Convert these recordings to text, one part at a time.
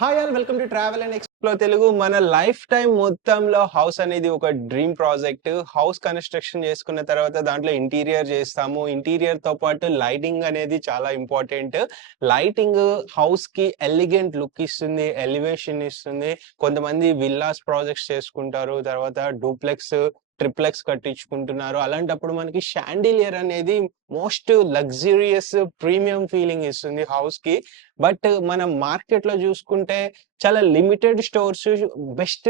Hi all welcome to travel and explore Telugu. మన life time మొత్తంలో house అనేది ఒక డ్రీమ్ ప్రాజెక్ట్. హౌస్ కన్‌స్ట్రక్షన్ చేసుకున్న తర్వాత దాంట్లో ఇంటీరియర్ చేస్తాము. ఇంటీరియర్‌తో పాటు లైటింగ్ అనేది చాలా ఇంపార్టెంట్. లైటింగ్ హౌస్‌కి ఎలిగెంట్ లుక్ ఇస్తుంది, ఎలివేషన్ ఇస్తుంది. కొంతమంది విల్లాస్ ప్రాజెక్ట్స్ చేసుకుంటారు. తర్వాత డూప్లెక్స్, ట్రిప్లెక్స్ కట్టించుకుంటున్నారు. అలాంటప్పుడు మనకి షాండిలియర్ అనేది మోస్ట్ లగ్జూరియస్ ప్రీమియం ఫీలింగ్ ఇస్తుంది హౌస్‌కి. బట్ మనం మార్కెట్‌లో చూసుకుంటే చాలా limited stores best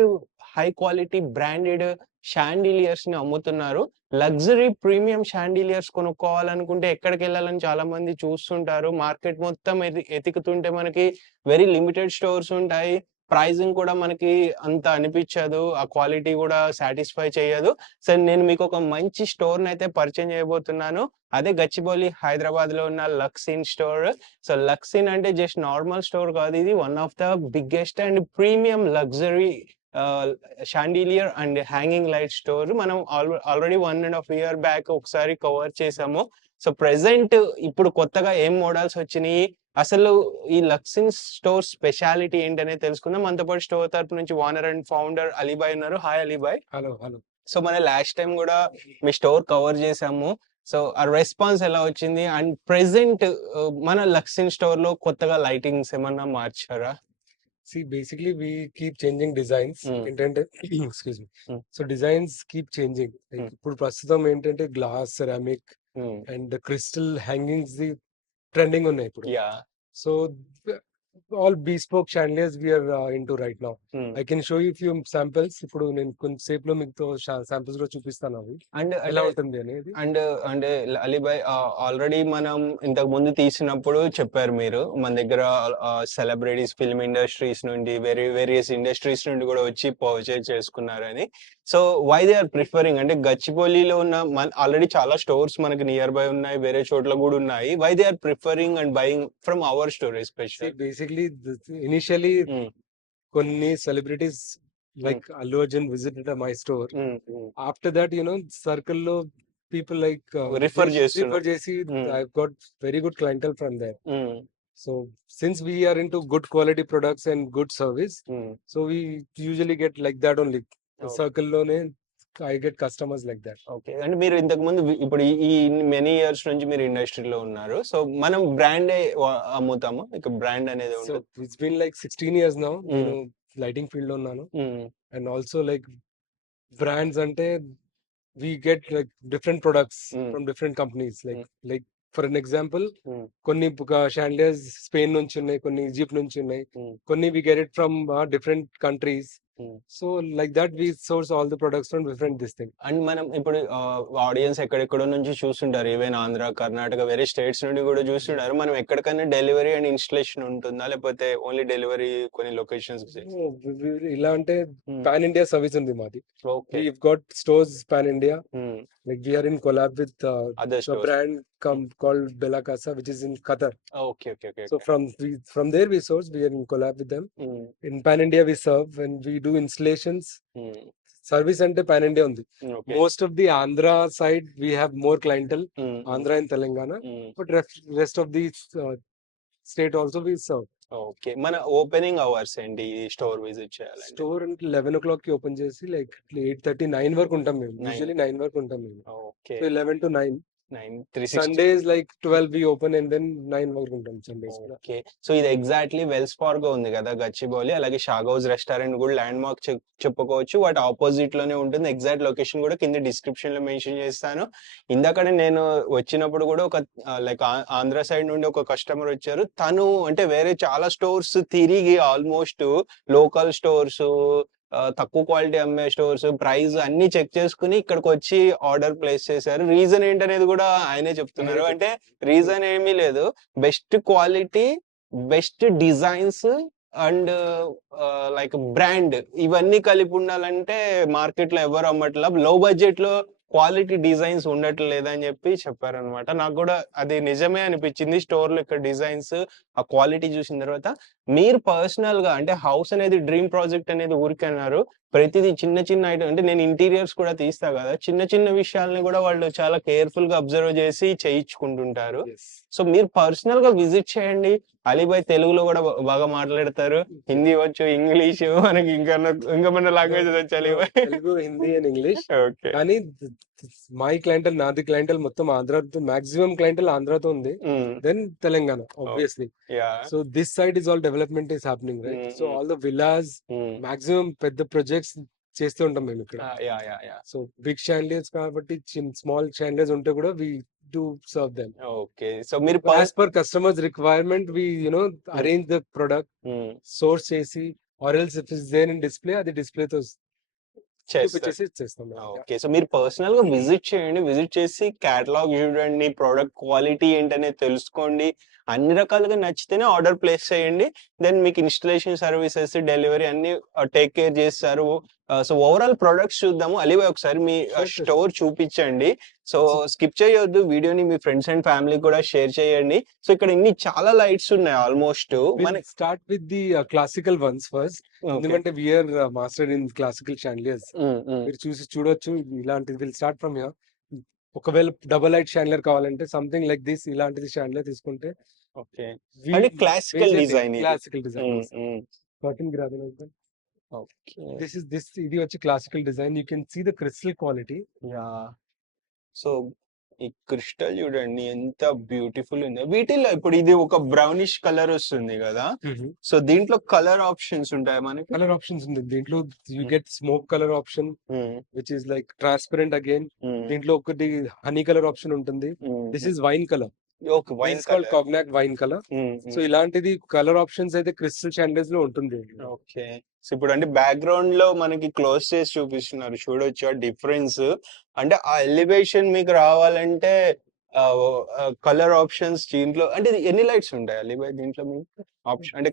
high quality branded షాండిలియర్స్‌ని అమ్ముతున్నారు. లగ్జరీ ప్రీమియం షాండిలియర్స్ కొనుక్కోవాలనుకుంటే ఎక్కడికెళ్ళాలని చాలా మంది చూస్తుంటారు. మార్కెట్ మొత్తం ఎతికుతుంటే మనకి వెరీ లిమిటెడ్ స్టోర్స్ ఉంటాయి. ప్రైజింగ్ కూడా మనకి అంత అనిపిచ్చదు. ఆ క్వాలిటీ కూడా సాటిస్ఫై చేయదు. సో, నేను మీకొక మంచి స్టోర్‌నయితే పరిచయం చేయబోతున్నాను. అదే గచ్చిబౌలి హైదరాబాద్‌లో ఉన్న lux in store. So, lux in అంటే జస్ట్ నార్మల్ స్టోర్ కాదు. ఇది one of the biggest and premium luxury chandelier and hanging light store. మనం ఆల్రెడీ 1½ ఇయర్ బ్యాక్ ఒకసారి కవర్ చేసాము. సో, ప్రెజెంట్ ఇప్పుడు కొత్తగా ఏం మోడల్స్ వచ్చినియి, అసలు ఈ లక్స్ ఇన్ స్టోర్ స్పెషాలిటీ ఏంటనేది తెలుసుకుందాం. మనతో పాటు స్టోర్ తరపు నుంచి ఓనర్ అండ్ ఫౌండర్ అలీభాయ్ ఉన్నారు. Hi Alibhai. Hello. Hello. So, మన లాస్ట్ టైమ్ గూడా మీ స్టోర్ కవర్ చేసాము. సో, ఆ రెస్పాన్స్ ఎలా వచ్చింది? అండ్ ప్రెజెంట్ మన లక్స్ ఇన్ స్టోర్‌లో కొత్తగా లైటింగ్స్ ఏమన్నా మార్చారా? Basically we keep changing designs. Hmm. ఏంటంటే excuse me. Hmm. So, designs keep changing. Like hmm. ఇప్పుడు ప్రస్తుతం ఏంటంటే glass, ceramic hmm. And crystal హ్యాంగింగ్స్‌ది ట్రెండింగ్ ఉన్నాయి ఇప్పుడు. Yeah! So, all bespoke chandeliers we are into right now. హ్మ్. I can show you few samples. ఇప్పుడు నేను కొంచెంసేపులో మీకు సాంపిల్స్ కూడా చూపిస్తాను అవి అండ్ ఎలా అంటే ఉంటుంది అనేది. అండ్ అంటే అలీభాయ్ ఆల్రెడీ మనం ఇంతకుముందు తీసినప్పుడు చెప్పారు మీరు. మన దగ్గర సెలబ్రిటీస్, ఫిల్మ్ ఇండస్ట్రీస్ నుండి వేరియస్ ఇండస్ట్రీస్ నుండి కూడా వచ్చి పర్చేజ్ చేసుకున్నారని. So, why they are preferring అంటే గచ్చిబౌలిలో ఉన్న ఆల్రెడీ చాలా స్టోర్స్ మనకి నియర్ బై ఉన్నాయి. వేరే చోట్ల కూడా ఉన్నాయి. Why they are preferring and buying from our store especially? Basically initially hmm. కొన్ని celebrities hmm. Like Allu Arjun visited my store. Hmm. Hmm. After that, circle లో people like రిఫర్ refer చేస్తున్నారు. చేసి హ్మ్. I've got very good clientele from there. హ్మ్. So since we are into good quality products and good service, హ్మ్. so we usually get like that only. Okay. Circle లోనే I get customers like that. Okay. అంటే మీరు ఇంతకుముందు ఇప్పుడు ఈ many years నుంచి మీరు ఇండస్ట్రీలో ఉన్నారు. సో, మనం బ్రాండే అమ్ముతాము. ఇక బ్రాండ్ అనేది So ఉండదు. it's been like 16 years now. హ్మ్. నేను లైటింగ్ ఫీల్డ్ లో ఉన్నాను. హ్మ్. And also like brands అంటే we get like different products హ్మ్. from different companies. హ్మ్. Like for an example, హ్మ్. కొన్ని షాండిలియర్స్ స్పెయిన్ నుంచి ఉన్నాయి, కొన్ని ఈజిప్ట్ నుంచి ఉన్నాయి, హ్మ్. కొన్ని we get it from different countries. Hmm. So like that we source all the products from different this thing. And మనం ఇప్పుడు ఆడియన్స్ ఎక్కడెక్కడో నుంచి చూస్తుంటారు. ఈవెన్ ఆంధ్ర, కర్ణాటక వేరే స్టేట్స్ నుండి కూడా చూస్తుంటారు. మనం ఎక్కడికన్నా డెలివరీ అండ్ ఇన్‌స్టలేషన్ ఉంటుందా? లేకపోతే ఓన్లీ డెలివరీ కొన్ని లొకేషన్స్‌కి? ఇలా అంటే హ్మ్. పాన్ ఇండియా సర్వీస్ ఉంది మాది. Okay. We've got stores pan India. హ్మ్. Like we are in collab with other a stores. brand called Bella Casa, which is in Qatar. Okay. Okay. Okay. So okay. from there we source. We are in collab with them. హ్మ్. In pan India we serve and we do installations. Hmm. Service అంటే pan India ఉంది. Okay. Most of the Andhra side we have more clientele, hmm. Hmm. Andhra and Telangana. Hmm. But rest of the state also we serve. Okay. మన opening hours ఏంటి ఈ store visit చేయాలంటే? Store అంటే 11 o'clock open చేసి like 8:30, 9 వరకు ఉంటాం మేము. 9. యూజువల్లీ 9 వరకు ఉంటాం మేము. Okay. So 11 to 9. 9 360. Sundays like 12 we open and then 9 వరకు ఉంటాం సండేస్ కూడా. ఓకే. సో, ఇది ఎగ్జాక్ట్‌లీ వెల్స్ ఫార్గో ఉంది గదా! గచ్చిబౌలి. అలాగే షాగౌస్ రెస్టారెంట్ గూడా ల్యాండ్ మార్క్ చెప్పుకోవచ్చు. వాటి అపోజిట్ లోనే ఉంటుంది. ఎగ్జాక్ట్ లొకేషన్ గూడా కింద డిస్క్రిప్షన్‌లో మెన్షన్ చేస్తాను. ఇందాకడే నేను వచ్చినప్పుడు గూడా ఒక లైక్ ఆంధ్ర సైడ్ నుండి ఒక కస్టమర్ వచ్చారు. తను అంటే వేరే చాలా స్టోర్స్ తిరిగి ఆల్మోస్ట్ లోకల్ స్టోర్స్, తక్కువ క్వాలిటీ అమ్మే స్టోర్స్, ప్రైస్ అన్నీ చెక్ చేసుకొని ఇక్కడికొచ్చి ఆర్డర్ ప్లేస్ చేశారు. రీజన్ ఏంటనేది గూడా ఆయనే చెప్తున్నారు. అంటే రీజన్ ఏమీ లేదు. Best quality, best designs and like brand ఇవన్నీ కలిపి ఉండాలంటే మార్కెట్‌లో ఎవరు అమ్మట్లా. లో బడ్జెట్‌లో క్వాలిటీ డిజైన్స్ ఉండట్లేదని చెప్పి చెప్పారనమాట. నాకు గూడా అది నిజమే అనిపిచ్చింది. స్టోర్‌లో ఇక్కడ డిజైన్స్, ఆ క్వాలిటీ చూసిన తర్వాత. మీరు పర్సనల్‌గా అంటే హౌస్ అనేది డ్రీమ్ ప్రాజెక్ట్ అనేది ఊరికే అన్నారు. ప్రతిదీ చిన్న చిన్న ఐటెమ్ అంటే నేను ఇంటీరియర్స్ కూడా తీస్తా గదా! చిన్న చిన్న విషయాల్ని గూడా వాళ్ళు చాలా కేర్‌ఫుల్‌గా అబ్జర్వ్ చేసి చేయించుకుంటుంటారు. యెస్. సో, మీరు పర్సనల్‌గా విజిట్ చేయండి. అలీబాయ్ తెలుగులో గూడా బాగా మాట్లాడతారు. హిందీ వచ్చు, ఇంగ్లీషు మనకి ఇంకేమన్నా నో, లాంగ్వేజెస్ వచ్చా నో. Alibhai? Telugu, Hindi and English. Okay. కానీ మై క్లయింటల్, నాది క్లయింటల్ మొత్తం ఆంధ్రాతో, మాక్సిమం క్లయింటల్ ఆంధ్రాతో ఉంది. Hmm. Then Telangana oh! Obviously. Yeah! So this side is all development is happening, right? Hmm. So hmm. All the villas, hmm. Maximum పెద్ద projects చేస్తూ ఉంటాం మేము ఇక్కడ. Yeah! Yeah! Yeah! So big chandeliers కాబట్టి small chandeliers ఉంటే కూడా we do serve them. Okay. So, మీరు as per customers requirement we hmm. Arrange the product, hmm. Source చేసి, or else if is there in display అది డిస్‌ప్లేతో చేస్తారు. చూపించేసి ఇచ్చేస్తాం మేము. ఓకే. సో, మీరు పర్సనల్‌గా విజిట్ చేయండి. విజిట్ చేసి కేటలాగ్ చూడండి. ప్రొడక్ట్ క్వాలిటీ ఏంటనేది తెలుసుకోండి. అన్ని రకాలుగా నచ్చితేనే ఆర్డర్ ప్లేస్ చేయండి. దెన్ మీకు ఇన్‌స్టలేషన్ సర్వీసెస్, డెలివరీ అన్నీ టేక్ కేర్ చేస్తారు. సో, ఓవరాల్ ప్రొడక్ట్స్ చూద్దాము. అలీబాయ్ ఒకసారి మీ Sure, sure, sure. స్టోర్ చూపించండి. సో, స్కిప్ చేయొద్దు. వీడియోని మీ ఫ్రెండ్స్ అండ్ ఫ్యామిలీ కూడా షేర్ చేయండి. సో, ఇక్కడ చాలా లైట్స్ ఉన్నాయి almost. We'll start with the classical ones first. Okay. ఎందుకంటే we are mastered in classical chandeliers. హ్మ్. హ్మ్. మీరు చూడొచ్చు ఇలాంటిది. Will start from here. ఒకవేళ డబుల్ లైట్ షాండ్లియర్ కావాలంటే సంథింగ్ లైక్ దిస్, ఇలాంటిది షాండ్లియర్ తీసుకుంటే ఓకే. అంటే క్లాసికల్ మేజర్లీ డిజైన్ ఇది. Classical design. Hmm. Hmm. Curtain grab. Okay. ఇది వచ్చి classical design. You can see the crystal quality. Yeah! So, ఈ crystal చూడండి ఎంత బ్యూటిఫుల్ ఉందో. వీటిల్లో ఇప్పుడు ఇది ఒక బ్రౌనిష్ కలర్ వస్తుంది గదా! సో, దీంట్లో కలర్ ఆప్షన్స్ ఉంటాయా మనకి? కలర్ ఆప్షన్స్ ఉంది దీంట్లో. యూ హ్మ్. గెట్ స్మోక్ కలర్ ఆప్షన్ హ్మ్. Which is like transparent again. హ్మ్. దీంట్లో ఒకటి హనీ కలర్ ఆప్షన్ ఉంటుంది. దిస్ హ్మ్. Is wine colour. Okay. This wine is called colour. Cognac wine colour. హ్మ్. సో హ్మ్. ఇలాంటిది కలర్ ఆప్షన్స్ అయితే క్రిస్టల్ షాండిల్స్ లో ఉంటుంది. ఓకే. సో, ఇప్పుడు అంటే బ్యాక్‌గ్రౌండ్‌లో మనకి క్లోజ్ చేసి చూపిస్తున్నారు. చూడొచ్చు ఆ డిఫరెన్స్. అంటే ఆ ఎలివేషన్ మీకు రావాలంటే కలర్ ఆప్షన్స్ దీంట్లో అంటే ఎన్ని లైట్స్ ఉంటాయి అలీబాయ్ దీంట్లో మీకు? ఆప్షన్ అంటే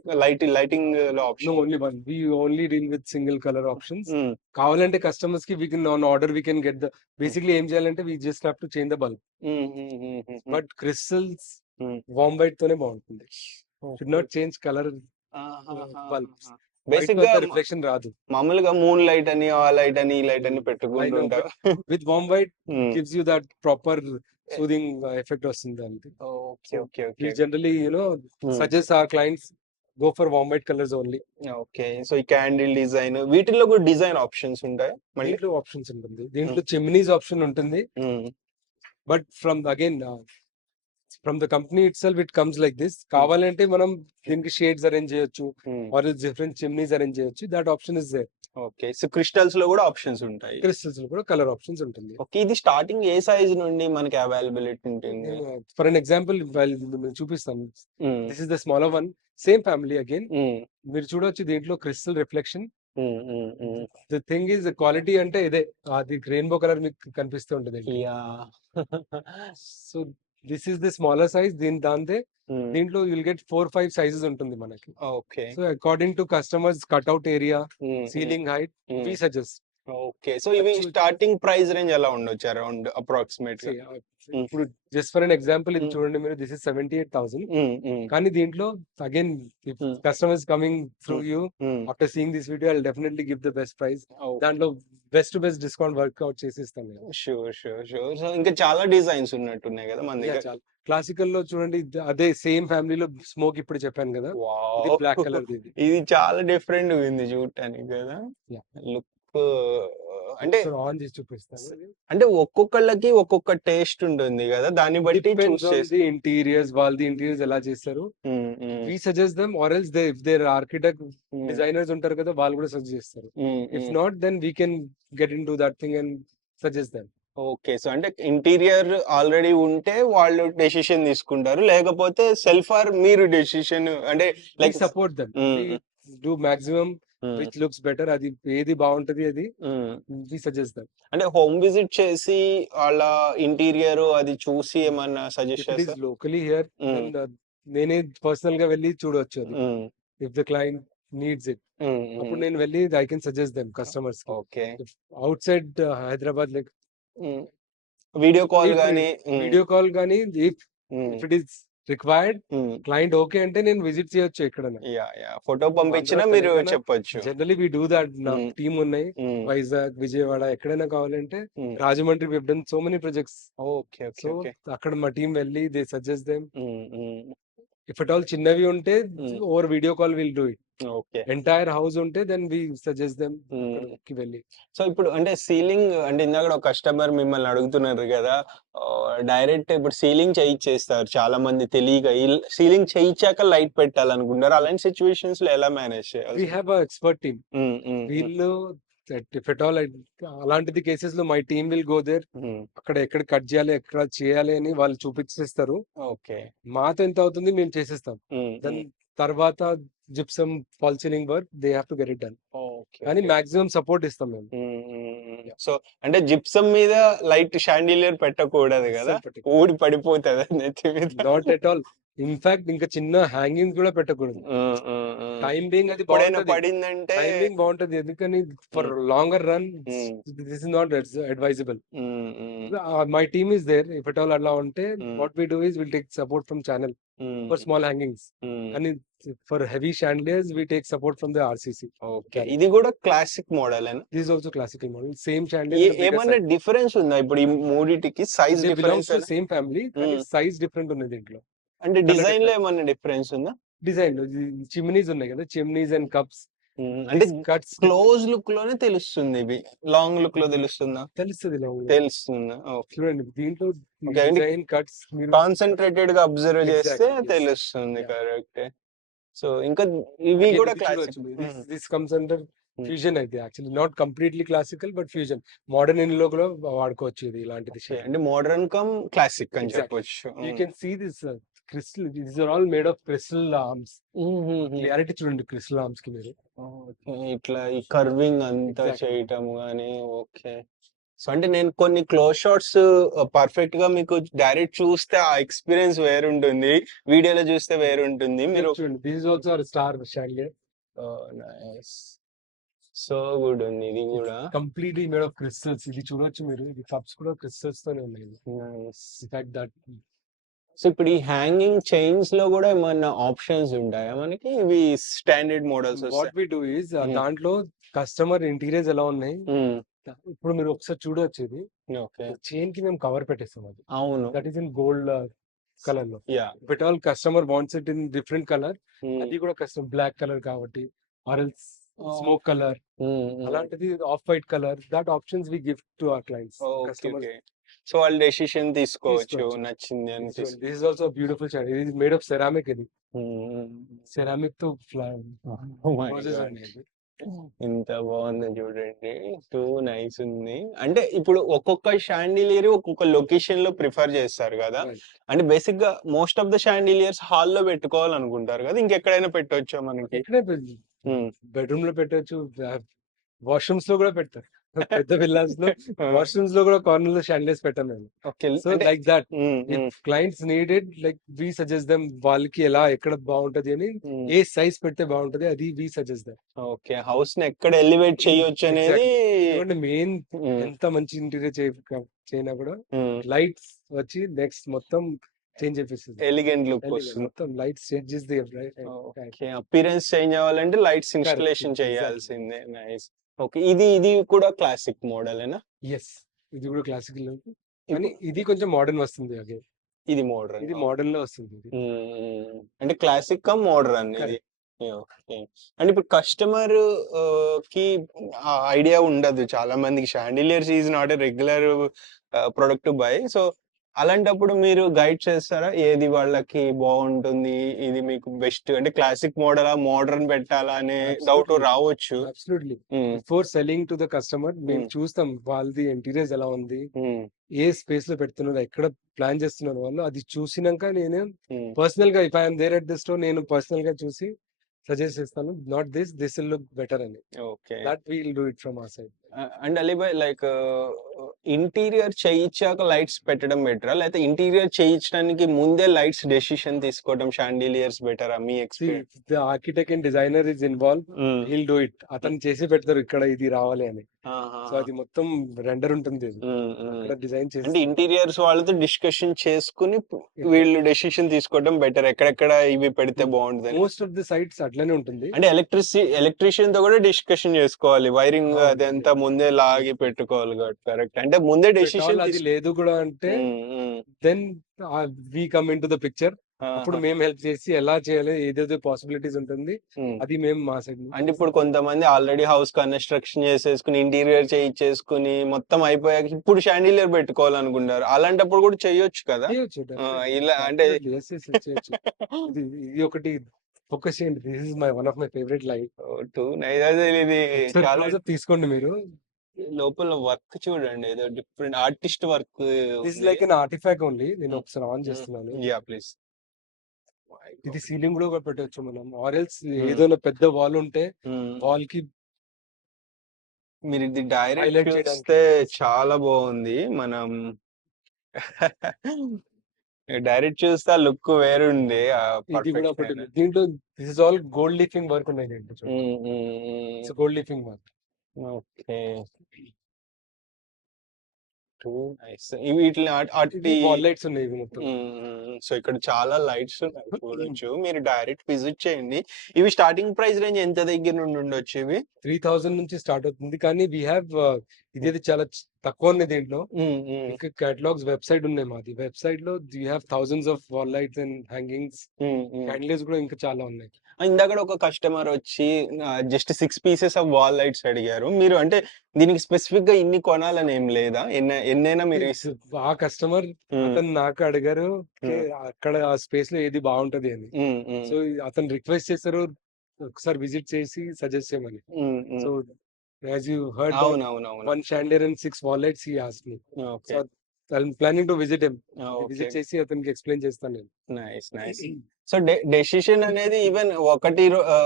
లైటింగ్‌లో no, option. Only one. We only deal with single colour options. Hmm. కావాలంటే కస్టమర్స్ కి we can on order we can get the, basically ఏం చేయాలంటే we just have to change the bulb. Hmm. Hmm. Hmm. Hmm. But crystals hmm. Warm white తోనే బాగుంటుంది. Should okay. Not change colour bulbs. ఆహాహాహాహా! White తో బేసిక్‌గా అంత reflection రాదు. మామూలుగా మూన్ లైట్ అని, ఆ లైట్ అని, ఈ లైట్ అని ఐ నో, పెట్టుకుంటుంటాం. But with warm white hmm. Gives you that proper soothing effect వస్తుంది దానికి. Okay. So okay. we okay. generally hmm. suggest our clients go for warm white colors only. Okay. So, ఈ candle design వీటిల్లో కూడా design options ఉంటాయా మళ్ళీ? దీంట్లో options ఉంటుంది. హ్మ్. దీంట్లో చిమ్నీస్ ఆప్షన్ ఉంటుంది. Hmm. But from the company itself it comes like this. Hmm. కావాలంటే మనం దీనికి షేడ్స్ అరేంజ్ చేయొచ్చు, hmm. Or different chimneys arrange చేయొచ్చు. That option is there. Okay. So, క్రిస్టల్స్‌లో కూడా ఆప్షన్స్ ఉంటాయి. క్రిస్టల్స్ లో కూడా కలర్ ఆప్షన్స్ ఉంటుంది. ఓకే. ఇది స్టార్టింగ్ ఏ సైజ్ నుండి మనకి అవైలబిలిటీ ఉంటుంది? ఫర్ అన్ ఎగ్జాంపుల్ చూపిస్తాను. Hmm. This is the smaller one, same family again. Hmm. మీరు చూడొచ్చు దీంట్లో క్రిస్టల్ రిఫ్లెక్షన్. హ్మ్. హ్మ్. హ్మ్. ద థింగ్ ఈజ్ క్వాలిటీ అంటే ఇదే, అది రెయిన్బో కలర్ మీకు కనిపిస్తూ ఉంటుంది. Yeah! So this is the smaller size. దాంతే హ్మ్. దీంట్లో యుల్ గెట్ 4-5 సైజెస్ ఉంటుంది మనకి. Okay. So according to customers cutout area, hmm. Hmm. Ceiling height, hmm. We suggest. Okay. So, ఇవి స్టార్టింగ్ ప్రైస్ రేంజ్ ఎలా ఉండొచ్చు అరౌండ్ అప్రాక్సిమేట్‌గా? హ్మ్. ఇప్పుడు జస్ట్ ఫర్ అన్ ఎగ్జాంపుల్ ఇది హ్మ్. చూడండి మీరు. This is 78,000. హ్మ్. హ్మ్. కానీ దీంట్లో again if hmm. Customers coming through hmm. You hmm. After seeing this video, I will definitely give the best price. Okay. దాంట్లో best to best discount work out చేసి ఇస్తాను నేను. Sure. Sure. Sure. So, ఇంకా చాలా designs ఉన్నట్టున్నాయి గదా మన దగ్గర? చాలా క్లాసికల్ లో చూడండి. అదే సేమ్ ఫ్యామిలీలో స్మోక్ ఇప్పుడు చెప్పాను కదా, ఇది వావ్! Black colour. ఇది ఇది చాలా డిఫరెంట్‌గా ఉంది చూడటానికి గదా! యా, లుక్ అంటే ఒకసారి ఆన్ చేసి చూపిస్తాను. అంటే ఒక్కొక్కళ్ళకి ఒక్కొక్క టేస్ట్ ఉంటుంది గదా! దాన్ని బట్టి డిపెండ్స్ చూస్ ఆన్ చేసి ది ఇంటీరియర్స్, వాళ్ళది ఇంటీరియర్స్ ఎలా చేస్తారు. Hmm. Hmm. We suggest them, or else they if there architect hmm. Designers ఉంటారు కదా, వాళ్ళు కూడా సజెస్ట్ చేస్తారు. Hmm. If hmm. Not then we can get in to that thing and suggest them. Okay. So, అంటే interior already ఉంటే వాళ్ళు decision తీసుకుంటారు. లేకపోతే సెల్ఫ్ ఆర్ మీరు డెసిషన్ అంటే we like support them. Hmm. We do maximum hmm. Which looks better. అది ఏది బాగుంటది అది హ్మ్. We suggest them. అంటే హోమ్ విజిట్ చేసి వాళ్ళ ఇంటీరియర్ అది చూసి ఏమన్నా సజెస్ట్ ఇఫ్ ఇట్ ఈస్ చేస్తారా? Locally here hmm. దెన్ నేనే పర్సనల్ గా వెళ్ళి చూడొచ్చు అది. Hmm. If the client needs it, hmm. అప్పుడు హ్మ్. నేను వెళ్ళి I can suggest them customers కి. Okay. If outside Hyderabad like hmm. Video call need గాని హ్మ్. వీడియో కాల్ కానీ, ఇఫ్ హ్మ్. If it is required client okay అంటే నేను విజిట్ చేయొచ్చు ఎక్కడైనా. ఫోటో పంపించినా ఆంధ్ర, మీరు తెలంగాణ చెప్పొచ్చు. Generally we do that. నా Hmm. టీమ్ ఉన్నాయి వైజాగ్, విజయవాడ ఎక్కడైనా కావాలంటే. Rajahmundry we have done so many projects. Okay okay so okay. అక్కడ మా టీం వెళ్ళి they suggest them. If at all చిన్నవి ఉంటే over video call will do it. Okay. Entire house ఉంటే దెన్ వి సజెస్ట్ దెమ్ అక్కడికి వెళ్ళి. సో ఇప్పుడు అంటే సీలింగ్ అంటే ఇందాక ఒక కస్టమర్ మిమ్మల్ని అడుగుతున్నారు కదా, డైరెక్ట్ ఇప్పుడు సీలింగ్ చేయిచ్చేస్తారు చాలా మంది తెలియక. సీలింగ్ చేయించాక లైట్ పెట్టాలనుకుంటారు. అలాంటి సిచ్యువేషన్స్ లో ఎలా మేనేజ్ వి చేయాలి? Have a expert team. వీళ్ళు ఇఫ్ అట్ ఆల్ అలాంటిది కేసెస్ లో my team will go there. అక్కడ ఎక్కడ కట్ చేయాలి, ఎక్కడ చేయాలి అని వాళ్ళు చూపించేస్తారు. ఓకే. మాతో ఎంత అవుతుంది మేము చేసేస్తాం. దాని తర్వాత gypsum fall ceiling work they have to get it done. కానీ మాక్సిమం సపోర్ట్ ఇస్తాం మేము. సో అంటే జిప్సమ్ మీద లైట్ షాండిలియర్ పెట్టకూడదు కదా, ఊడి పడిపోతుంది నెత్తి మీద. Not at all. ఇన్ఫాక్ట్ ఇంకా చిన్న హ్యాంగింగ్ కూడా పెట్టకూడదు. టైం బీయింగ్ అది పడిందంటే టైం బీయింగ్ బాగుంటది. ఎందుకని for longer run this is not advisable. My team is there. If at all అలా ఉంటే what we do is will take support from channel for small hangings. కానీ for heavy chandeliers we take support from the RCC. Okay. ఇది కూడా classic model అయినా? This also classical model. Same chandelier. ఏమన్నా difference ఉందా ఇప్పుడు ఈ మూడిటికి? Size difference? Same family కానీ సైజ్ డిఫరెంట్ ఉంది దీంట్లో. అంటే డిజైన్ లో ఏమన్నా డిఫరెన్స్ ఉందా? డిజైన్ చిమ్నీస్ ఉన్నాయి కదా, చిమ్నీస్ అండ్ కప్స్. అంటే కట్స్ క్లోజ్ లుక్ లోనే తెలుస్తుంది, ఇవి లాంగ్ లుక్ లో తెలుస్తుందా? తెలుస్తుంది. తెలుస్తుందా? చూడండి దీంట్లో డిజైన్ కట్స్ కాన్సన్ట్రేటెడ్ గా అబ్జర్వ్ చేస్తే తెలుస్తుంది. కరెక్ట్. సో ఇంకా ఇవి కూడా classic. This comes under fusion అయితే. Actually not completely classical but fusion. Modern in లో కూడా వాడుకోవచ్చు ఇది ఇలాంటిది. అంటే మోడర్న్ కమ్ క్లాసిక్ అని చెప్పొచ్చు. You can see this crystal. These are all made of crystal arms. Clarity చూడండి క్రిస్టల్ ఆర్మ్స్ కి మీరు. ఇట్లా ఈ కర్వింగ్ అంతా చేయటం గానీ. ఓకే. సో అంటే నేను కొన్ని క్లోజ్ షాట్స్ పర్ఫెక్ట్ గా మీకు డైరెక్ట్ చూస్తే ఆ ఎక్స్పీరియన్స్ వేరుంటుంది, వీడియోలో చూస్తే వేరుంటుంది. మీరు చూడండి this is also star chandelier. Nice. So good ఉంది ఇది కూడా. Completely made of crystals. ఇది చూడొచ్చు మీరు. ఇది కప్స్ కూడా క్రిస్టల్స్ తోనే ఉన్నాయి. నైస్. In fact that. సో ఇప్పుడు ఈ హ్యాంగింగ్ చైన్స్ లో కూడా ఏమన్నా ఆప్షన్స్ ఉంటాయా మనకి? ఇవి standard models what we do is దాంట్లో కస్టమర్ ఇంటీరియర్స్ ఎలా ఉన్నాయి ఇప్పుడు మీరు ఒకసారి చూడొచ్చు. ఇది చైన్ కి మేము కవర్ పెట్టేస్తాం. అది అవును, that is in gold colour లో. But all customer wants it in different colour. అది కూడా కస్టమర్ బ్లాక్ కలర్ కాబట్టి ఆర్ ఎల్స్ స్మోక్ కలర్ అలాంటిది off white colour. That options we give to our clients. So వాళ్ళు decision తీసుకోవచ్చు నచ్చింది అని. This is also beautiful shine. ఇది made of ceramic. ఇది సెరామిక్ తో ఇంత బాగుంది చూడండి. టూ నైస్ ఉంది. అంటే ఇప్పుడు ఒక్కొక్క షాండిలియర్ ఒక్కొక్క లొకేషన్ లో ప్రిఫర్ చేస్తారు కదా. అంటే బేసిక్ గా మోస్ట్ ఆఫ్ ద షాండిలియర్స్ హాల్లో పెట్టుకోవాలనుకుంటారు కదా, ఇంకెక్కడైనా పెట్టవచ్చా మనకి? బెడ్రూమ్ లో పెట్టవచ్చు, వాష్రూమ్స్ లో కూడా పెడతారు. పెద్ద విల్లాస్ లో వాష్రూమ్స్ లో కూడా కార్నర్ లో షాండిలియర్స్ పెట్టాను నేను. So like that clients needed like we suggest them. వాళ్ళకి ఎలా ఎక్కడ బాగుంటది అని, ఏ సైజ్ పెడితే బాగుంటది అది we suggest them. Okay. House ని ఎక్కడ ఎలివేట్ చేయొచ్చు అనేది మెయిన్. ఎంత మంచి ఇంటీరియర్ చేయనా కూడా లైట్స్ వచ్చి నెక్స్ట్ మొత్తం చేంజ్ చేపిస్తుంది. ఎలిగెంట్ లుక్ వస్తుంది. మొత్తం లైట్స్ చేంజ్ చేస్తే అపిరెన్స్ చేంజ్ అవ్వాలంటే లైట్స్ ఇన్స్టాలేషన్ చేయాల్సిందే. నైస్. ఓకే. ఇది కూడా క్లాసిక్ మోడల్ ఏనా? ఎస్, ఇది కూడా క్లాసిక్. కానీ ఇది కొంచెం మోడర్న్ వస్తుంది. అగే ఇది మోడర్న్. ఇది మోడర్న్ లో వస్తుంది. అంటే క్లాసిక్ కా మోడర్న్ ఇది. అంటే ఇప్పుడు కస్టమర్ కి ఐడియా ఉండదు చాలా మందికి. Chandeliers is not a regular product buy. So అలాంటప్పుడు మీరు గైడ్ చేస్తారా ఏది వాళ్ళకి బాగుంటుంది, ఇది మీకు బెస్ట్? అంటే క్లాసిక్ మోడలా మోడర్న్ పెట్టాలా అనే డౌట్ రావచ్చు. Absolutely. Before selling to the customer మేము చూస్తాం వాళ్ళది ఇంటీరియర్స్ ఎలా ఉంది, ఏ స్పేస్ లో పెడుతున్నారు, ఎక్కడ ప్లాన్ చేస్తున్నారు వాళ్ళు. అది చూసినాక నేను పర్సనల్ గా if I'm there at the store నేను పర్సనల్ గా చూసి సజెస్ట్ చేస్తాను. Not this will look better అని. Okay. That we will do it from our side. And Alibhai like interior చేయించాక లైట్స్ పెట్టడం బెటరా? లేకపోతే ఇంటీరియర్ చేయించడానికి ముందే లైట్స్ డెసిషన్ తీసుకోవడం షాండిలియర్స్ బెటరా మీ See, experience? if the architect and designer is involved, హ్మ్. he'll do it. అతను చేసి పెడతారు ఇక్కడ ఇది రావాలి అని. సో ఆహాహా! అది మొత్తం రెండర్ ఉంటుంది అది. హ్మ్. హ్మ్. అక్కడ డిజైన్ అంటే చేసి ఇంటీరియర్స్ వాళ్ళతో డిస్కషన్ చేసుకొని Yeah. వీళ్ళు డెసిషన్ తీసుకోవడం బెటర్. ఎక్కడెక్కడ ఇవి పెడితే బాగుంటదని. మోస్ట్ ఆఫ్ ది సైట్స్ అట్లనే ఉంటుంది. అంటే ఎలక్ట్రీషియన్ తో కూడా డిస్కషన్ చేసుకోవాలి. వైరింగ్ అవును. అదంతా ముందే లాగి పెట్టుకోవాలి కాబట్టి కరెక్ట్. అంటే ముందే If at all డెసిషన్ అది లేదు కూడా అంటే then we come in to the picture. అప్పుడు మేము హెల్ప్ చేసి ఎలా చేయాలి ఏదేదో పాసిబిలిటీస్ ఉంటుంది అది మేము మా సైడ్ అంటే ఇప్పుడు కొంతమంది ఆల్రెడీ హౌస్ కన్స్ట్రక్షన్ చేసేసుకుని ఇంటీరియర్ చేయించేసుకుని మొత్తం అయిపోయాక ఇప్పుడు షాండిలియర్ పెట్టుకోవాలనుకుంటారు. అలాంటప్పుడు కూడా చేయొచ్చు కదా. చేయొచ్చు ఇలా అంటే చేయొచ్చు. ఇది ఒకటి ఫోకస్ చేయండి. This is my one of my favourite life. ఇది చాలా క్లోజప్ తీసుకోండి మీరు. లోపల వర్క్ చూడండి ఏదో different artist work. This like an artefact only. నేను ఒకసారి ఆన్ చేస్తున్నాను. Yeah please. ఇది సీలింగ్ కూడా పెట్టవచ్చు మనం. ఆరెల్స్ ఏదైనా పెద్ద వాల్ ఉంటే వాల్ కి మీరు ఇది డైరెక్ట్ హైలైట్ చూస్తే చాలా బాగుంది. మనం డైరెక్ట్ చూస్తే ఆ లుక్ వేరుంది. ఇది కూడా ఒకటి. దీంట్లో this is all gold leafing work ఉన్నాయి దీంట్లో. It's gold leafing work. Okay. వీటిని అట్టి వాల్ లైట్స్ ఉన్నాయి ఇవి మొత్తం. సో ఇక్కడ చాలా లైట్స్ ఉన్నాయి చూడొచ్చు. మీరు డైరెక్ట్ విజిట్ చేయండి. ఇవి స్టార్టింగ్ ప్రైస్ రేంజ్ ఎంత దగ్గర నుండి ఉండొచ్చు ఇవి? 3000 నుంచి స్టార్ట్ అవుతుంది. కానీ వీ హ్యావ్ ఇది చాలా తక్కువ ఉంది దీంట్లో. ఇంకా కేటలాగ్స్ వెబ్సైట్ ఉన్నాయి మాది. వెబ్సైట్ లో you have thousands of wall lights and hangings. Candles కూడా ఇంకా చాలా ఉన్నాయి. ఇందాక ఒక కస్టమర్ వచ్చి just 6 pieces of wall lights అడిగారు. మీరు అంటే దీనికి స్పెసిఫిక్ గా ఇన్ని కొనాలని ఏం లేదా? ఎన్నైనా మీరు ఆ కస్టమర్ అతను నాకు అడిగారు అక్కడ ఆ స్పేస్ లో ఏది బాగుంటది అని. సో అతను రిక్వెస్ట్ చేశారు ఒకసారి విజిట్ చేసి సజెస్ట్ చేయమని. So as you heard one chandelier and 6 wall lights he asked me. So I'm planning to visit him. Visit చేసి అతనికి ఎక్స్ప్లెయిన్ చేస్తాను నేను. నైస్. సో డెసిషన్ అనేది ఈవెన్ ఒకటి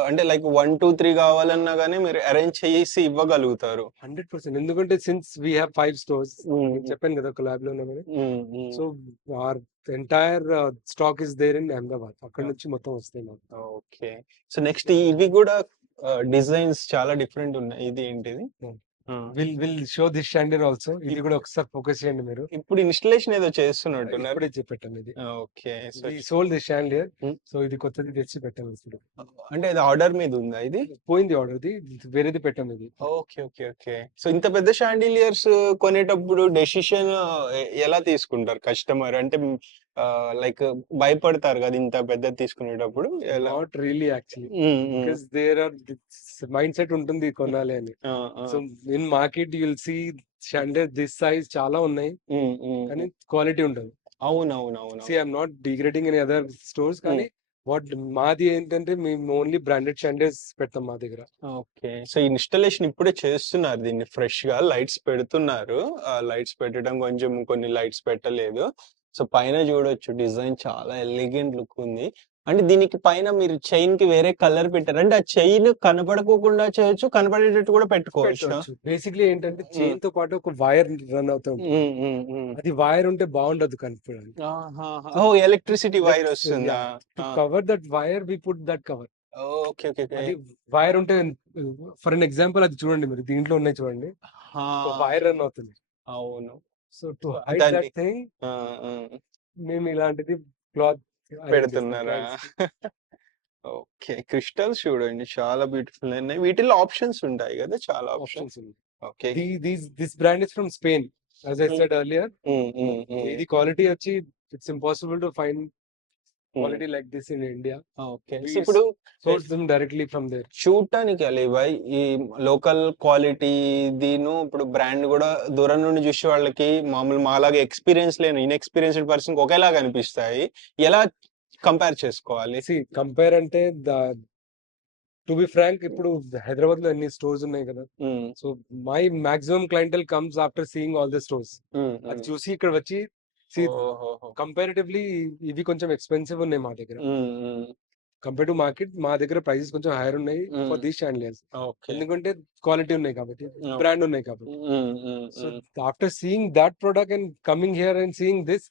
అంటే లైక్ 1, 2, 3 కావాలన్నా గానీ మీరు అరేంజ్ చేసి ఇవ్వగలుగుతారు. 100%. ఎందుకంటే సిన్స్ వీ హ్యావ్ 5 స్టోర్స్ చెప్పాను కదా ఒక ల్యాబ్ లో ఉన్నామని. So our entire stock is there in Ahmedabad. అక్కడ నుంచి మొత్తం వస్తాయి మాకు. ఓకే. సో నెక్స్ట్ ఇవి కూడా డిజైన్స్ చాలా డిఫరెంట్ ఉన్నాయి. ఇది ఏంటిది? Will show this chandelier also. ఇది కూడా ఒకసారి ఫోకస్ చేయండి మీరు. ఇప్పుడు ఇన్‌స్టాలేషన్ ఏదో చేస్తున్నట్టున్నారు. ఇప్పుడే చెప్పాను ఇది. Okay. So we sold this chandelier. So ఇది కొత్తది తెచ్చి పెట్టాను ఇప్పుడు. అంటే ఇది ఆర్డర్ మీద ఉందా ఇది? పోయింది ఆర్డర్ది. వేరేది పెట్టాను ఇది. ఓకే. సో ఇంత పెద్ద షాండిలియర్స్ కొనేటప్పుడు డెసిషన్ ఎలా తీసుకుంటారు కస్టమర్? అంటే లైక్ భయపడతారు కదా ఇంత పెద్దది తీసుకునేటప్పుడు? Not really actually. Because there are mind set ఉంటుంది కొనాలి అని. So in market you will see chandelier this size చాలా ఉన్నాయి కానీ క్వాలిటీ ఉండదు. అవునవును. See I'm not degrading any other stores కానీ మాది ఏంటంటే మేము ఓన్లీ బ్రాండెడ్ షాండిలియర్స్ పెడతాం మా దగ్గర. ఓకే. సో ఇన్‌స్టాలేషన్ ఇప్పుడే చేస్తున్నారు దీన్ని ఫ్రెష్ గా లైట్స్ పెడుతున్నారు. లైట్స్ పెట్టడం కొంచెం కొన్ని లైట్స్ పెట్టలేదు. సో పైన చూడొచ్చు డిజైన్ చాలా ఎలిగెంట్ లుక్ ఉంది. అంటే దీనికి పైన మీరు చైన్ కి వేరే కలర్ పెట్టారు. అంటే ఆ చైన్ కనపడకోకుండా చేయొచ్చు, కనపడేటట్టు కూడా పెట్టుకోవచ్చు. బేసిక్లీ ఏంటంటే చైన్ తో పాటు ఒక వైర్ రన్ అవుతుంది. అది వైర్ ఉంటే బాగుండదు కనపడడానికి. ఎలక్ట్రిసిటీ వైర్ వస్తుందా? Cover that wire we put that cover. Okay. అది వైర్ ఉంటే ఫర్ ఎన్ ఎగ్జాంపుల్ అది చూడండి మీరు దీంట్లో ఉన్నాయి చూడండి. వైర్ రన్ అవుతుంది. అవును. So to hide that thing మేము ఇలాంటిది క్లాత్ పెడుతున్నారా? ఓకే. క్రిస్టల్స్ చూడండి చాలా బ్యూటిఫుల్ ఉన్నాయి. వీటిలో ఆప్షన్స్ ఉంటాయి కదా చాలా options. Okay. This brand is from Spain as I said earlier. ఇది క్వాలిటీ వచ్చి it's impossible to find quality like this in India. Okay. ఇప్పుడు source them directly from there. చూడటానికి అలీబాయ్ ఈ లోకల్ క్వాలిటీ దీను ఇప్పుడు బ్రాండ్ కూడా దూరం నుండి చూసే వాళ్ళకి మామూలు మాలాగా ఎక్స్పీరియన్స్ లేని ఇన్ఎక్స్పీరియన్స్డ్ పర్సన్ ఒకేలాగా అనిపిస్తాయి. ఎలా కంపేర్ చేసుకోవాలి? కంపేర్ అంటే టు బి ఫ్రాంక్ ఇప్పుడు హైదరాబాద్ లో ఎన్ని స్టోర్స్ ఉన్నాయి కదా. So my maximum clientele comes after seeing all the stores. అది చూసి ఇక్కడ వచ్చి కంపారిటివ్లీ ఇవి కొంచెం ఎక్స్పెన్సివ్ ఉన్నాయి మా దగ్గర. కంపేర్ టు మార్కెట్ మా దగ్గర ప్రైసెస్ కొంచెం హైయర్ ఉన్నాయి ఫర్ దీస్ షాండిలియర్స్. ఓకే. ఎందుకంటే క్వాలిటీ ఉన్నాయి కాబట్టి, ఓకే. బ్రాండ్ ఉన్నాయి కాబట్టి. So after seeing that product and coming here and seeing this,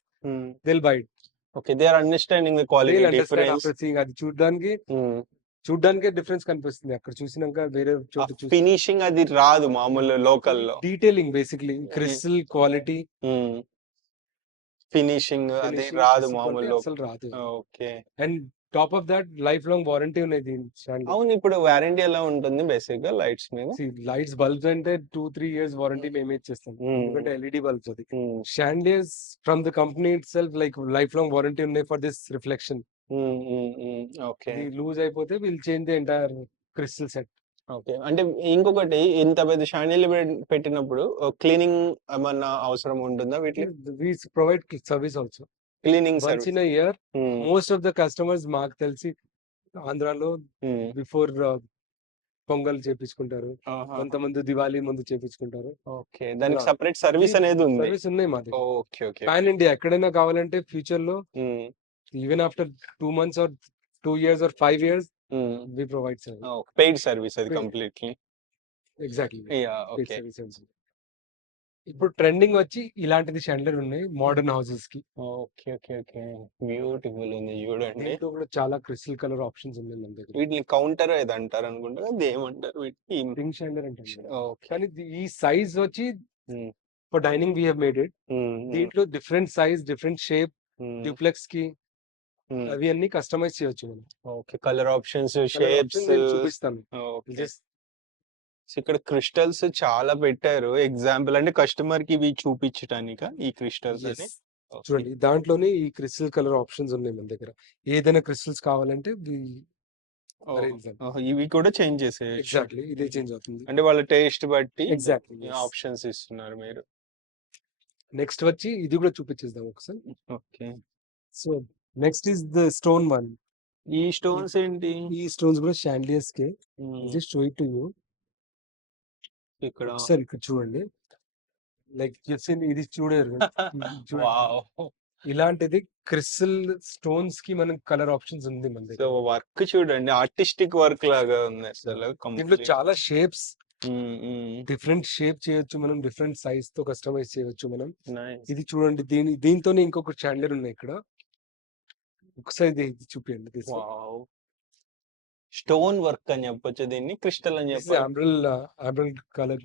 they will buy it. Okay. They are understanding the they quality will understand difference. After seeing. అది చూడ్డానికే difference కనిపిస్తుంది. అక్కడ చూసినాక వేరే చోట చూసి ఫినిషింగ్ అది రాదు మామూలు లోకల్‌లో. Detailing basically crystal quality finishing అది రాదు మామూలు అసలు రాదు. Okay. And top of that life long warranty ఉన్నాయి దీని షాండిలియర్. అవును. ఇప్పుడు వారంటీ ఎలా ఉంటుంది బేసిక్ గా లైట్స్ మీద? లైట్స్ బల్బ్స్ అంటే 2-3 years వారంటీ మేమే ఇచ్చేస్తాం. ఎందుకంటే ఎల్ఈడి బల్బ్స్ అది. Chandeliers from the company itself like life long warranty ఉన్నాయి ఫర్ దిస్ రిఫ్లెక్షన్. ఓకే. ఇది లూజ్ అయిపోతే will change the entire crystal set. Okay. అంటే ఇంకొకటి ఇంత పెద్ద షాండిలియర్ పెట్టినప్పుడు క్లీనింగ్ ఏమన్నా అవసరం ఉంటుందా వీటికి? We provide service also. Cleaning once service. In a year most of the customers మాకు తెలిసి ఆంధ్రాలో బిఫోర్ పొంగల్ చేపించుకుంటారు, కొంతమంది దివాళీ ముందు చేపించుకుంటారు. ఓకే. దానికి సెపరేట్ సర్వీస్ అనేది ఉంది. సర్వీస్ ఉన్నాయి మా దగ్గర. ఓకే. ఓకే. పాన్ ఇండియా ఎక్కడైనా కావాలంటే ఫ్యూచర్ లో even after 2 months or 2 years or 5 years we provide service. Paid service అది కంప్లీట్లీ. ఎగ్జాక్ట్లీ. యాహ్. ఓకే. ఇప్పుడు ట్రెండింగ్ వచ్చి ఇలాంటిది షాండిలియర్ ఉన్నాయి మోడర్న్ హౌసెస్ కి. ఓకే. ఓకే. ఓకే. బ్యూటిఫుల్ ఉంది చూడండి. దీంట్లో కూడా చాలా క్రిస్టల్ కలర్ ఆప్షన్స్ ఉన్నాయి మన దగ్గర. వీటిని కౌంటర్ ఏది అంటారు అనుకుంటా. అది ఏమంటారు వీటిని? రింగ్ షాండిలియర్ అంటారు. ఓకే. కానీ ఈ సైజ్ వచ్చి for dining we have made it. దీంట్లో different size, different shape, duplex కి అవి అన్ని కస్టమైజ్ చేయొచ్చు మనం. ఓకే. కలర్ ఆప్షన్స్, షేప్స్ చూపిస్తాను. ఓకే. ఇక్కడ క్రిస్టల్స్ చాలా పెట్టారు. ఎగ్జాంపుల్ అంటే కస్టమర్ కి ఇవి చూపించటానికా ఈ క్రిస్టల్స్ అని? చూడండి దాంట్లోనే ఈ క్రిస్టల్ కలర్ ఆప్షన్స్ ఉన్నాయి మన దగ్గర. ఏదైనా క్రిస్టల్స్ కావాలంటే ఇవి కూడా చేంజ్ చేసేయచ్చు. ఎగ్జాక్ట్లీ ఇదే చేంజ్ అవుతుంది. అంటే వాళ్ళ టేస్ట్ బట్టి ఎగ్జాక్ట్లీ ఆప్షన్స్ ఇస్తున్నారు మీరు. నెక్స్ట్ వచ్చి ఇది కూడా చూపించేద్దాం ఒకసారి. Okay. So next is the stone one. ఈ స్టోన్స్ ఏంటి? ఈ స్టోన్స్ కూడా షాండిలియర్స్ కే. Just show it to you. ఇక్కడ ఒకసారి ఇక్కడ చూడండి. లైక్ ఇది చూడారు. ఇలాంటిది క్రిస్టల్ స్టోన్స్ కి మనం కలర్ ఆప్షన్స్ ఉంది మన దగ్గర. సో వర్క్ చూడండి ఆర్టిస్టిక్ వర్క్ లాగా ఉంది అసలు. దీంట్లో చాలా షేప్స్, డిఫరెంట్ షేప్ చేయొచ్చు మనం, డిఫరెంట్ సైజ్ తో కస్టమైజ్ చేయొచ్చు మనం. ఇది చూడండి దీంతోనే ఇంకొక షాండిలియర్ ఉన్నాయి ఇక్కడ. ఒకసారి ఇది చూపించండి. స్టోన్ వర్క్ అని చెప్పొచ్చు దీన్ని, క్రిస్టల్ అని చెప్పొచ్చు. ఆంబ్రల్ కలర్.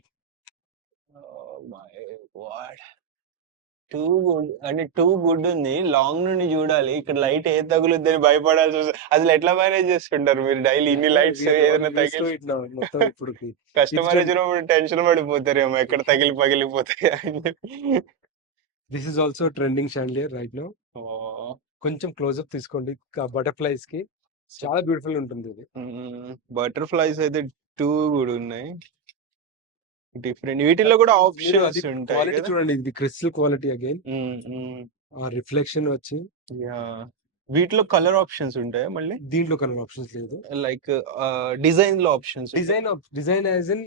టూ గుడ్ అంటే టూ గుడ్ ఉంది. లాంగ్ నుండి చూడాలి. ఇక్కడ లైట్ ఏ తగులుద్దని భయపడాల్సి వస్తుంది. అసలు ఎట్లా మేనేజ్ చేస్తుంటారు మీరు డైలీ ఇన్ని లైట్స్? ఏదైనా తగిలి కస్టమర్ వచ్చినప్పుడు టెన్షన్ పడిపోతారేమో ఎక్కడ పగిలిపోతాయి అని. This is also trending chandelier right now. కొంచెం క్లోజ్అప్ తీసుకోండి. బటర్ఫ్లైస్ కి చాలా బ్యూటిఫుల్ ఉంటుంది ఇది. బటర్ఫ్లైస్ అయితే టూ కూడా ఉన్నాయి. డిఫరెంట్ వీటిలో కూడా ఆప్షన్స్ ఉంటాయి. క్వాలిటీ చూడండి, ఇది క్రిస్టల్ క్వాలిటీ అగైన్. ఆ రిఫ్లెక్షన్ వచ్చి వీటిలో కలర్ ఆప్షన్స్ ఉంటాయా మళ్ళీ? దీంట్లో కలర్ ఆప్షన్స్ లేదు. లైక్ డిజైన్ లో options. Design as in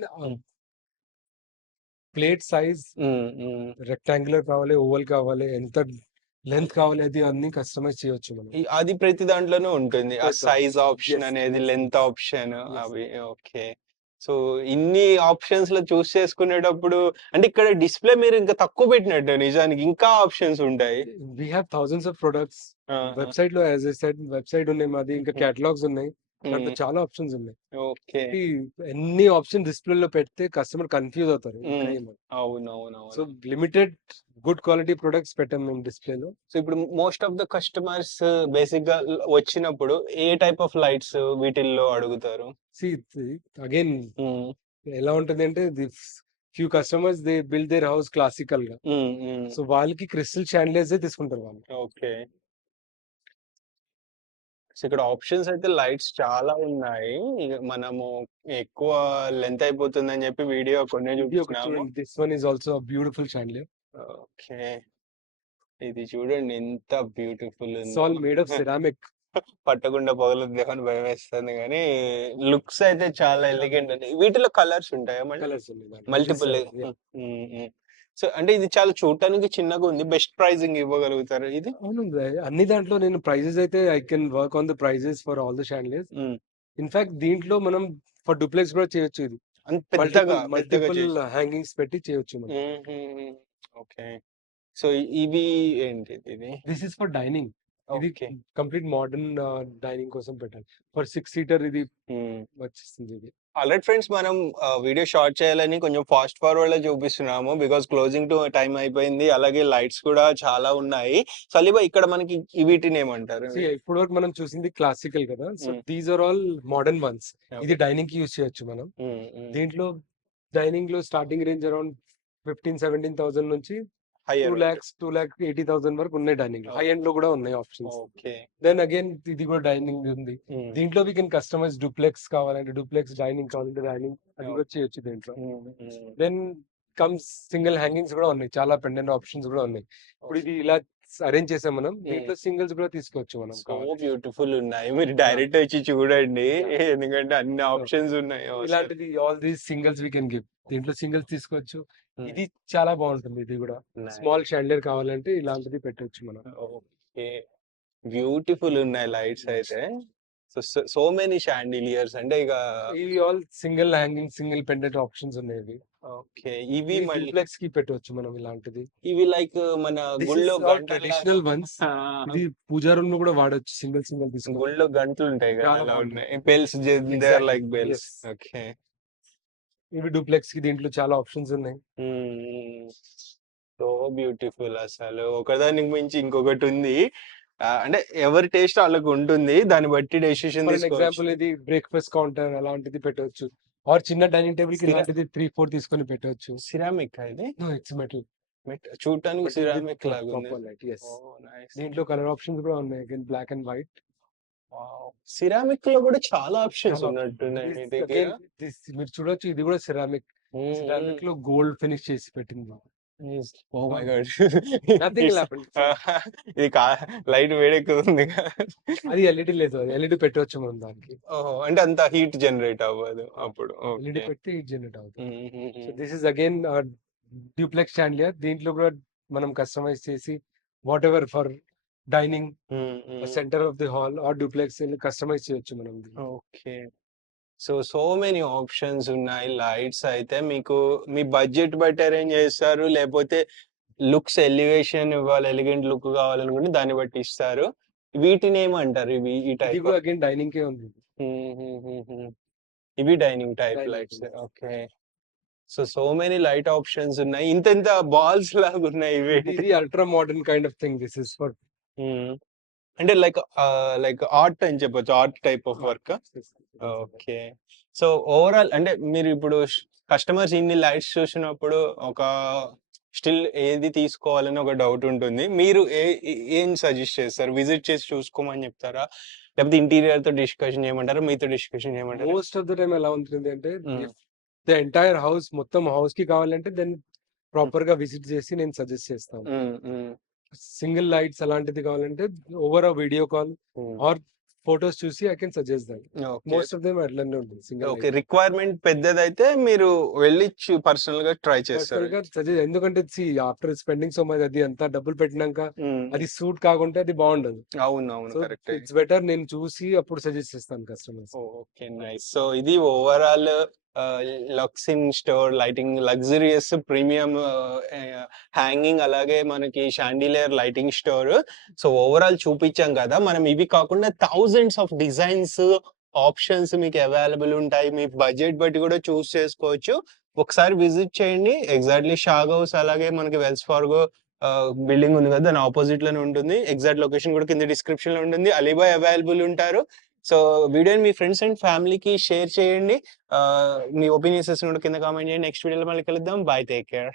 plate size, rectangular కావాలి, ఓవల్ కావాలి, ఎంత లెంత్ కావాలి, అది అన్ని కస్టమైజ్ చేయొచ్చు మనం. అది ప్రతి దాంట్లోనే ఉంటుంది. ఆ సైజ్ ఆప్షన్ అనేది, లెంత్ ఆప్షన్ అవి. ఓకే. సో ఇన్ని ఆప్షన్స్ లో చూస్ చేసుకునేటప్పుడు అంటే ఇక్కడ డిస్ప్లే మీరు ఇంకా తక్కువ పెట్టినట్టు నిజానికి ఇంకా ఆప్షన్స్ ఉంటాయి. We have thousands of products website లో. యాజ్ ఐ సెడ్ వెబ్సైట్ ఉన్నాయి మాది, ఇంకా కేటలాగ్స్ ఉన్నాయి, దాంట్లో చాలా ఆప్షన్స్ ఉన్నాయి. ఓకే. ఎన్ని ఆప్షన్ డిస్ప్లే లో పెడితే కస్టమర్ కన్ఫ్యూజ్ అవుతారు. అవునవును. So limited good quality products పెట్టాం మేము డిస్ప్లే లో. సో ఇప్పుడు most of the customers basic గా వచ్చినప్పుడు ఏ టైప్ ఆఫ్ లైట్స్ వీటిల్లో అడుగుతారు? అగైన్ ఎలా ఉంటుంది అంటే few customers they build their house classical గా. సో వాళ్ళకి క్రిస్టల్ షాండిలియర్స్ తీసుకుంటారు వాళ్ళు. ఓకే. ఇక్కడ ఆప్షన్స్ అయితే లైట్స్ చాలా ఉన్నాయి. మనము ఎక్కువ లెంత్ అయిపోతుంది అని చెప్పి వీడియో కొన్ని చూపించాము. This one is also beautiful chandelier. Okay. ఇది చూడండి ఎంత బ్యూటిఫుల్ ఉంది. All made of ceramic. పట్టకుండా పగలుద్ది అని భయం వేస్తుంది కానీ లుక్స్ అయితే చాలా ఎలిగెంట్ ఉంది. వీటిలో కలర్స్ ఉంటాయా? Colours multiple. సో అంటే ఇది చాలా చూడటానికి చిన్నగా ఉంది. బెస్ట్ ప్రైజింగ్ ఇవ్వగలుగుతారా ఇది? అవును. అన్ని దాంట్లో నేను ప్రైజెస్ అయితే I can work on the prices for all the chandeliers. Hmm. In fact దీంట్లో మనం ఫర్ డూప్లెక్స్ కూడా చేయొచ్చు ఇది. అంత పెద్దగా మల్టిపుల్ చేసి. హ్యాంగింగ్స్ పెట్టి చేయొచ్చు మనం. హుహుహు. ఓకే. సో ఇవి ఏంటిది ఇది? This is for dining. ఇది ఓకే. కంప్లీట్ మోడర్న్ డైనింగ్ కోసం పెట్టాలి. ఫర్ 6 సీటర్ ఇది హ్మ్. వచ్చేస్తుంది ఇది. ఆల్రైట్ ఫ్రెండ్స్, మనం వీడియో షార్ట్ చేయాలని కొంచెం ఫాస్ట్ ఫార్వర్డ్‌లో చూపిస్తున్నాము. బికాజ్ క్లోజింగ్ టు టైమ్ అయిపోయింది. అలాగే లైట్స్ కూడా చాలా ఉన్నాయి. సో అలీబాయ్, ఇక్కడ మనకి వీటినేమంటారు? ఇప్పటి వరకు మనం చూసింది క్లాసికల్ కదా. So hmm. These are all modern ones. Okay. ఇది డైనింగ్ కి యూజ్ చేయొచ్చు మనం. హ్మ్. హ్మ్. దీంట్లో డైనింగ్ లో స్టార్టింగ్ రేంజ్ అరౌండ్ 15,000-17,000 నుంచి హైయర్ 2,80,000 వరకు ఉన్నాయి డైనింగ్ లో. హై ఎండ్ లో కూడా ఉన్నాయి ఆప్షన్స్. ఓకే. దెన్ అగైన్ ఇది కూడా డైనింగ్ ఉంది. హ్మ్. దీంట్లో వీ కెన్ కస్టమైజ్ డూప్లెక్స్ కావాలంటే డూప్లెక్స్, డైనింగ్ కావాలంటే డైనింగ్, అది కూడా చేయొచ్చు దీంట్లో. హ్మ్. హ్మ్. దెన్ కమ్స్ సింగిల్ హ్యాంగింగ్స్ కూడా ఉన్నాయి. చాలా పెండెంట్ ఆప్షన్స్ కూడా ఉన్నాయి. ఇప్పుడు ఇది ఇలా అరేంజ్ చేసాం మనం. దీంట్లో సింగిల్స్ కూడా తీసుకోవచ్చు మనం సో కావాలంటే. బ్యూటిఫుల్ ఉన్నాయి. మీరు డైరెక్ట్ వచ్చి చూడండి. ఎందుకంటే అన్ని So, ఆప్షన్స్ ఉన్నాయి. ఇలాంటిది all these singles we can give. దీంట్లో సింగిల్స్ తీసుకోవచ్చు. Hmm. ఇది చాలా బాగుంటుంది. ఇది కూడా Nice. స్మాల్ షాండిలియర్ కావాలంటే ఇలాంటిది పెట్టొచ్చు మనం. ఓకే. బ్యూటిఫుల్ ఉన్నాయి లైట్స్ అయితే. సో మెనీ షాండిలియర్స్ అంటే ఇక ఇవి all single hanging, single pendant options ఉన్నాయి ఇవి. ఓకే. ఇవి మళ్ళీ డూప్లెక్స్ కి పెట్టవచ్చు మనం ఇలాంటిది. ఇవి లైక్ మన గుళ్ళో గంటలు ట్రెడిషనల్ వన్స్. ఇది పూజా రూమ్ లో కూడా వాడొచ్చు. సింగిల్ తీసుకొని. గుళ్ళో గంటలు ఉంటాయి కదా, చాలా అలా బాగుంటాయి. ఉన్నాయి. Bells they are Exactly. Like bells. Yes. Okay. ఇవి డూప్లెక్స్ కి దీంట్లో చాలా ఆప్షన్స్ ఉన్నాయి. సో బ్యూటిఫుల్ అసలు. ఒకదానికి మించి ఇంకొకటి ఉంది. అంటే ఎవరి టేస్ట్ వాళ్ళకి ఉంటుంది. దాన్ని బట్టి డెసిషన్ ఫర్ తీసుకోవచ్చు. ఎగ్జాంపుల్ ఇది బ్రేక్ఫాస్ట్ కౌంటర్ అలాంటిది పెట్టవచ్చు. ఆర్ చిన్న డైనింగ్ టేబుల్ కి ఇలాంటిది 3-4 తీసుకొని పెట్టవచ్చు. సిరామిక్ ఇది? It's metal. చూడటానికి సిరామిక్ లాగా ఉంది. దీంట్లో కలర్ ఆప్షన్స్ కూడా ఉన్నాయి. Again black and white. Ceramic లో కూడా చాలా ఆప్షన్స్ ఉన్నట్టున్నాయి మీ దగ్గర. మీరు చూడొచ్చు, ఇది కూడా సిరామిక్. సిరామిక్ లో గోల్డ్ ఫినిష్ చేసి పెట్టింది. Oh my god. Nothing will happen. ఇది లైట్ వేడెక్కుతుంది. అది ఎల్ఈడి లేదు. ఎల్ఈడి పెట్టవచ్చు మనం దానికి. ఓహో, అంటే అంత హీట్ జనరేట్ అవ్వదు అప్పుడు. ఎల్ఈడి పెట్టి హీట్ జనరేట్ అవుతుంది. So this is again duplex chandelier. దీంట్లో కూడా మనం కస్టమైజ్ చేసి whatever for dining, centre of the hall or duplex customise చేయొచ్చు మనం. ఓకే. సో మెనీ ఆప్షన్స్ ఉన్నాయి. లైట్స్ అయితే మీకు మీ బడ్జెట్ బట్టి అరేంజ్ చేస్తారు, లేకపోతే లుక్స్ ఎలివేషన్ ఇవ్వాలి, ఎలిగెంట్ లుక్ కావాలనుకుంటే దాన్ని బట్టి ఇస్తారు. వీటిని ఏమంటారు? ఇవి ఈ ఇది టైప్ కూడా అగైన్ డైనింగ్ కే ఉంది. ఇవి dining type Dining lights. type. Okay. So many light options ఉన్నాయి. ఇంత బాల్స్ లాగా ఉన్నాయి ఇవి. ఇది ultra modern kind of thing. This is for అంటే లైక్ ఆర్ట్ అని చెప్పొచ్చు. Art type of work. Okay. So overall అంటే మీరు ఇప్పుడు కస్టమర్స్ ఇన్ని లైట్స్ చూసినప్పుడు ఒక స్టిల్ ఏది తీసుకోవాలని ఒక డౌట్ ఉంటుంది. మీరు ఏం సజెస్ట్ చేస్తారు? విజిట్ చేసి చూసుకోమని చెప్తారా, లేకపోతే ఇంటీరియర్ తో డిస్కషన్ చేయమంటారా, మీతో డిస్కషన్ చేయమంటారా? మోస్ట్ ఆఫ్ ద టైం ఎలా ఉంటుంది అంటే ద ఎంటైర్ హౌస్, మొత్తం హౌస్ కి కావాలంటే దెన్ ప్రాపర్ గా విజిట్ చేసి నేను సజెస్ట్ చేస్తాను. సింగిల్ లైట్స్ అలాంటిది కావాలంటే over a video call or photos చూసి I can suggest that. Most of them అట్లనే ఉంటుంది. Single okay. రిక్వైర్మెంట్ పెద్దదైతే మీరు వెళ్ళి పర్సనల్ గా ట్రై చేస్తారు. సజెస్ట్. ఎందుకంటే ఆఫ్టర్ స్పెండింగ్ సో మచ్, అది అంతా డబ్బులు పెట్టినాక అది సూట్ కాకుంటే అది బాగుండదు. అవును, కరెక్ట్. ఇట్స్ బెటర్ నేను చూసి అప్పుడు సజెస్ట్ చేస్తాను కస్టమర్స్. Okay, nice. సో ఇది overall lux in store lighting, luxurious premium hanging, అలాగే మనకి chandelier lighting store. So overall చూపించాం కదా. మనం ఇవి కాకుండా థౌజండ్స్ ఆఫ్ డిజైన్స్, ఆప్షన్స్ మీకు అవైలబుల్ ఉంటాయి. మీ బడ్జెట్ బట్టి కూడా చూస్ చేసుకోవచ్చు. ఒకసారి విజిట్ చేయండి. ఎగ్జాక్ట్లీ షాగ్ హౌస్, అలాగే మనకి వెల్స్ ఫార్గో బిల్డింగ్ ఉంది కదా, దాని ఆపోజిట్ లోనే ఉంటుంది. ఎగ్జాక్ట్ లొకేషన్ కూడా కింద డిస్క్రిప్షన్ లో ఉంటుంది. అలీబాయ్ అవైలబుల్ ఉంటారు. సో వీడియోని మీ ఫ్రెండ్స్ అండ్ ఫ్యామిలీకి షేర్ చేయండి. మీ ఒపీనియన్స్ కూడా కింద కామెంట్ చేయండి. నెక్స్ట్ వీడియోలో మళ్ళీ కలుద్దాం. By, take care.